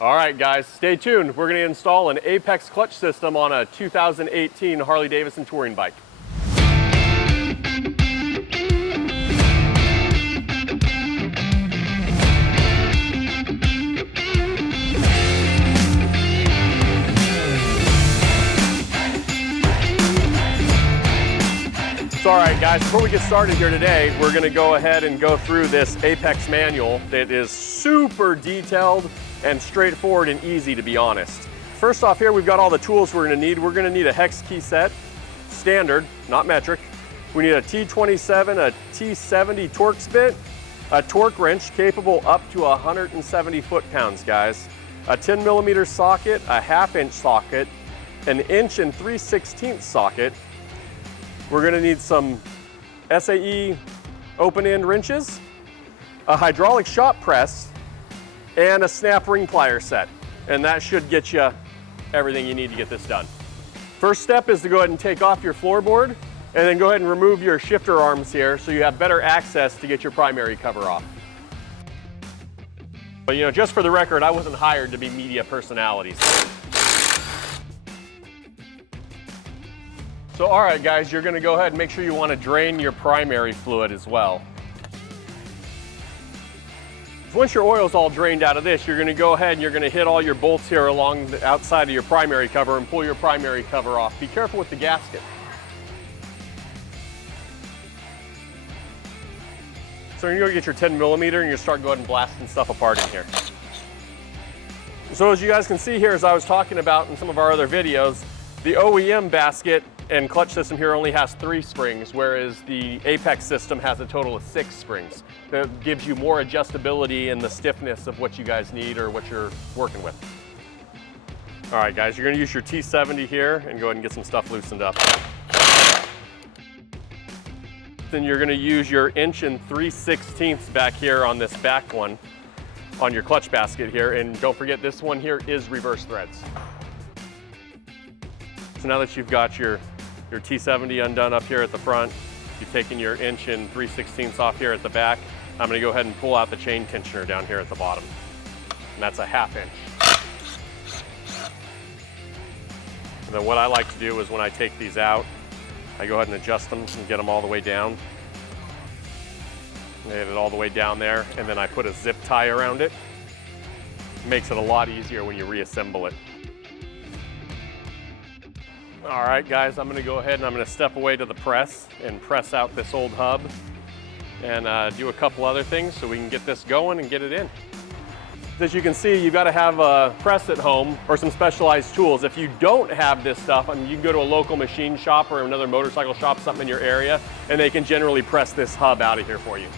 All right, guys, stay tuned. We're going to install an Apex clutch system on a 2018 Harley Davidson Touring Bike. So, all right, guys, before we get started here today, we're going to go ahead and go through this Apex manual that is super detailed and straightforward and easy, to be honest. First off here, we've got all the tools we're going to need. We're going to need a Hex T Set, standard, not metric. We need a T27, a T70 Torx Bit, a torque wrench capable up to 170 foot-pounds, guys, a 10mm socket, a 1/2" socket, an 1 3/16 socket. We're going to need some SAE open-end wrenches, a hydraulic shop press, and a snap ring plier set. And that should get you everything you need to get this done. First step is to go ahead and take off your floorboard and then go ahead and remove your shifter arms here so you have better access to get your primary cover off. But you know, just for the record, I wasn't hired to be media personalities. So all right, guys, you're gonna go ahead and make sure you wanna drain your primary fluid as well. Once your oil's all drained out of this, you're gonna go ahead and you're gonna hit all your bolts here along the outside of your primary cover and pull your primary cover off. Be careful with the gasket. So you're gonna go get your 10mm and you start going and blasting stuff apart in here. So as you guys can see here, as I was talking about in some of our other videos, the OEM basket and clutch system here only has 3 springs, whereas the Apex system has a total of 6 springs. That gives you more adjustability in the stiffness of what you guys need or what you're working with. All right, guys, you're gonna use your T70 here and go ahead and get some stuff loosened up. Then you're gonna use your 1 3/16 back here on this back one on your clutch basket here, and don't forget this one here is reverse threads. So now that you've got your T70 undone up here at the front, you've taken your 1 3/16 off here at the back, I'm gonna go ahead and pull out the chain tensioner down here at the bottom. And that's a 1/2". And then what I like to do is when I take these out, I go ahead and adjust them and get them all the way down. Get it all the way down there, and then I put a zip tie around it. It makes it a lot easier when you reassemble it. All right, guys, I'm gonna go ahead and I'm gonna step away to the press and press out this old hub and do a couple other things so we can get this going and get it in. As you can see, you've got to have a press at home or some specialized tools. If you don't have this stuff, I mean, you can go to a local machine shop or another motorcycle shop, something in your area, and they can generally press this hub out of here for you.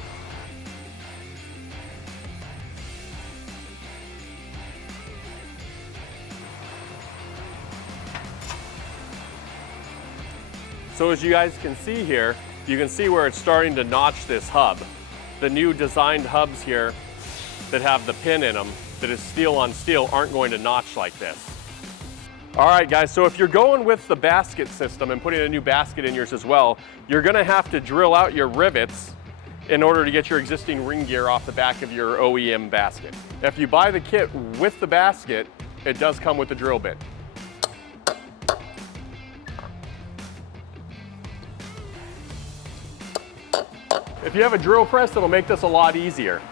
So as you guys can see here, you can see where it's starting to notch this hub. The new designed hubs here that have the pin in them, that is steel on steel, aren't going to notch like this. All right, guys, so if you're going with the basket system and putting a new basket in yours as well, you're gonna have to drill out your rivets in order to get your existing ring gear off the back of your OEM basket. If you buy the kit with the basket, it does come with the drill bit. If you have a drill press, it'll make this a lot easier.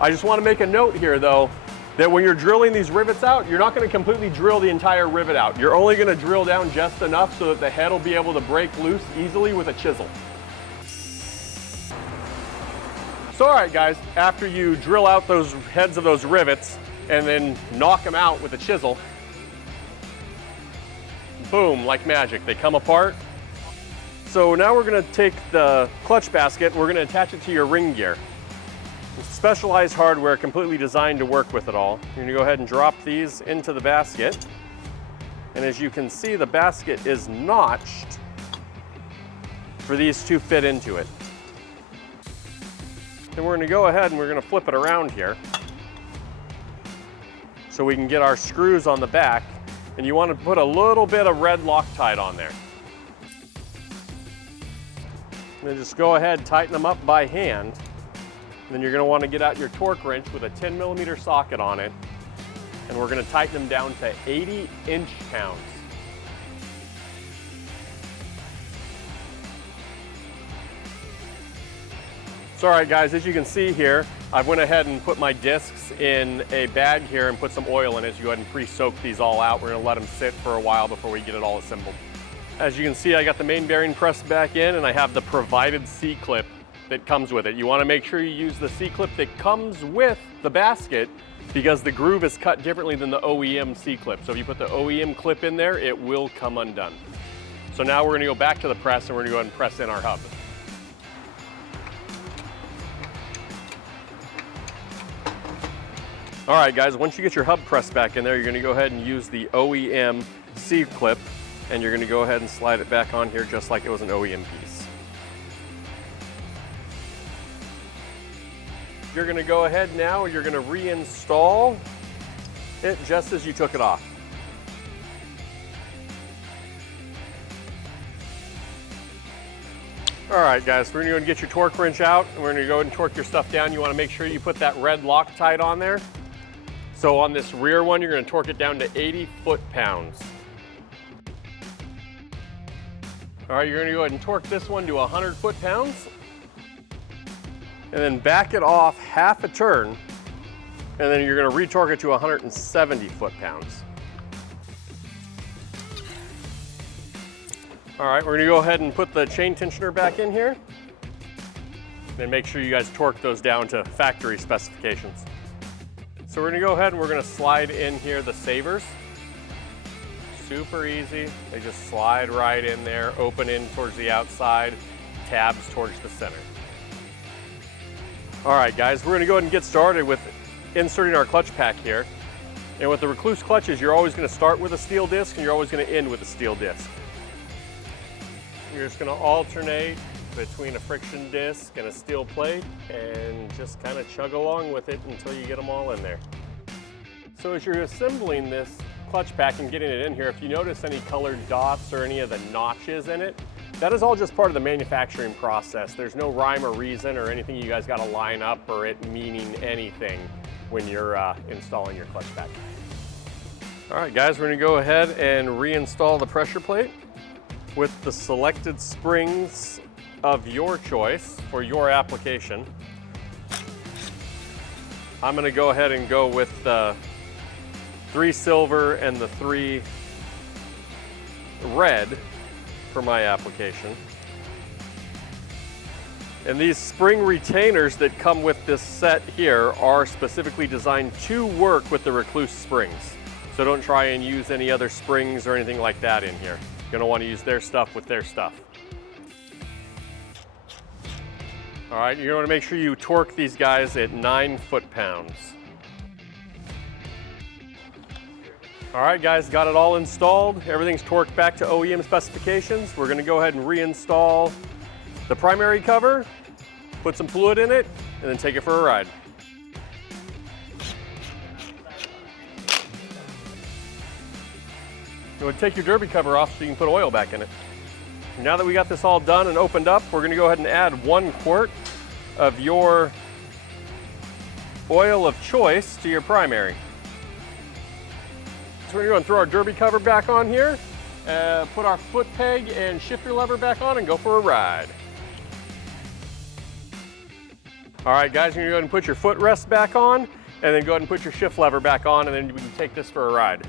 I just want to make a note here though, that when you're drilling these rivets out, you're not going to completely drill the entire rivet out. You're only going to drill down just enough so that the head will be able to break loose easily with a chisel. So all right, guys, after you drill out those heads of those rivets and then knock them out with a chisel, boom, like magic, they come apart. So now we're going to take the clutch basket and we're going to attach it to your ring gear. It's specialized hardware completely designed to work with it all. You're going to go ahead and drop these into the basket. And as you can see, the basket is notched for these to fit into it. Then we're going to go ahead and we're going to flip it around here so we can get our screws on the back. And you want to put a little bit of red Loctite on there. And then just go ahead and tighten them up by hand. And then you're going to want to get out your torque wrench with a 10mm socket on it and we're going to tighten them down to 80 inch-pounds. So all right guys, as you can see here, I went ahead and put my discs in a bag here and put some oil in it. So you go ahead and pre-soak these all out. We're going to let them sit for a while before we get it all assembled. As you can see, I got the main bearing pressed back in, and I have the provided C-clip that comes with it. You want to make sure you use the C-clip that comes with the basket, because the groove is cut differently than the OEM C-clip. So if you put the OEM clip in there, it will come undone. So now we're going to go back to the press and we're going to go ahead and press in our hub. All right guys, once you get your hub pressed back in there, you're going to go ahead and use the OEM C-clip, and you're going to go ahead and slide it back on here just like it was an OEM piece. You're going to go ahead now, you're going to reinstall it just as you took it off. All right guys, we're going to go and get your torque wrench out, and we're going to go ahead and torque your stuff down. You want to make sure you put that red Loctite on there. So on this rear one, you're going to torque it down to 80 foot-pounds. All right, you're going to go ahead and torque this one to 100 foot-pounds, and then back it off half a turn, and then you're going to retorque it to 170 foot-pounds. All right, we're going to go ahead and put the chain tensioner back in here, and make sure you guys torque those down to factory specifications. So we're going to go ahead and we're going to slide in here the savers. Super easy. They just slide right in there, open in towards the outside, tabs towards the center. All right guys, we're going to go ahead and get started with inserting our clutch pack here. And with the Rekluse clutches, you're always going to start with a steel disc and you're always going to end with a steel disc. You're just going to alternate between a friction disc and a steel plate and just kind of chug along with it until you get them all in there. So as you're assembling this clutch pack and getting it in here, if you notice any colored dots or any of the notches in it, that is all just part of the manufacturing process. There's no rhyme or reason or anything you guys got to line up or it meaning anything when you're installing your clutch pack. All right guys, we're going to go ahead and reinstall the pressure plate with the selected springs of your choice for your application. I'm going to go ahead and go with the 3 silver and the 3 red for my application. And these spring retainers that come with this set here are specifically designed to work with the Rekluse springs. So don't try and use any other springs or anything like that in here. You're going to want to use their stuff with their stuff. All right, you're going to make sure you torque these guys at 9 foot-pounds. All right, guys, got it all installed. Everything's torqued back to OEM specifications. We're going to go ahead and reinstall the primary cover, put some fluid in it, and then take it for a ride. You would take your derby cover off so you can put oil back in it. Now that we got this all done and opened up, we're going to go ahead and add 1 quart of your oil of choice to your primary. So we're going to throw our derby cover back on here, put our foot peg and shifter lever back on and go for a ride. All right guys, you're going to go ahead and put your footrest back on and then go ahead and put your shift lever back on, and then we can take this for a ride.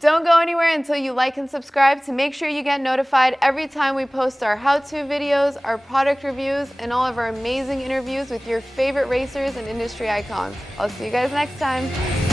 Don't go anywhere until you like and subscribe to make sure you get notified every time we post our how-to videos, our product reviews, and all of our amazing interviews with your favorite racers and industry icons. I'll see you guys next time.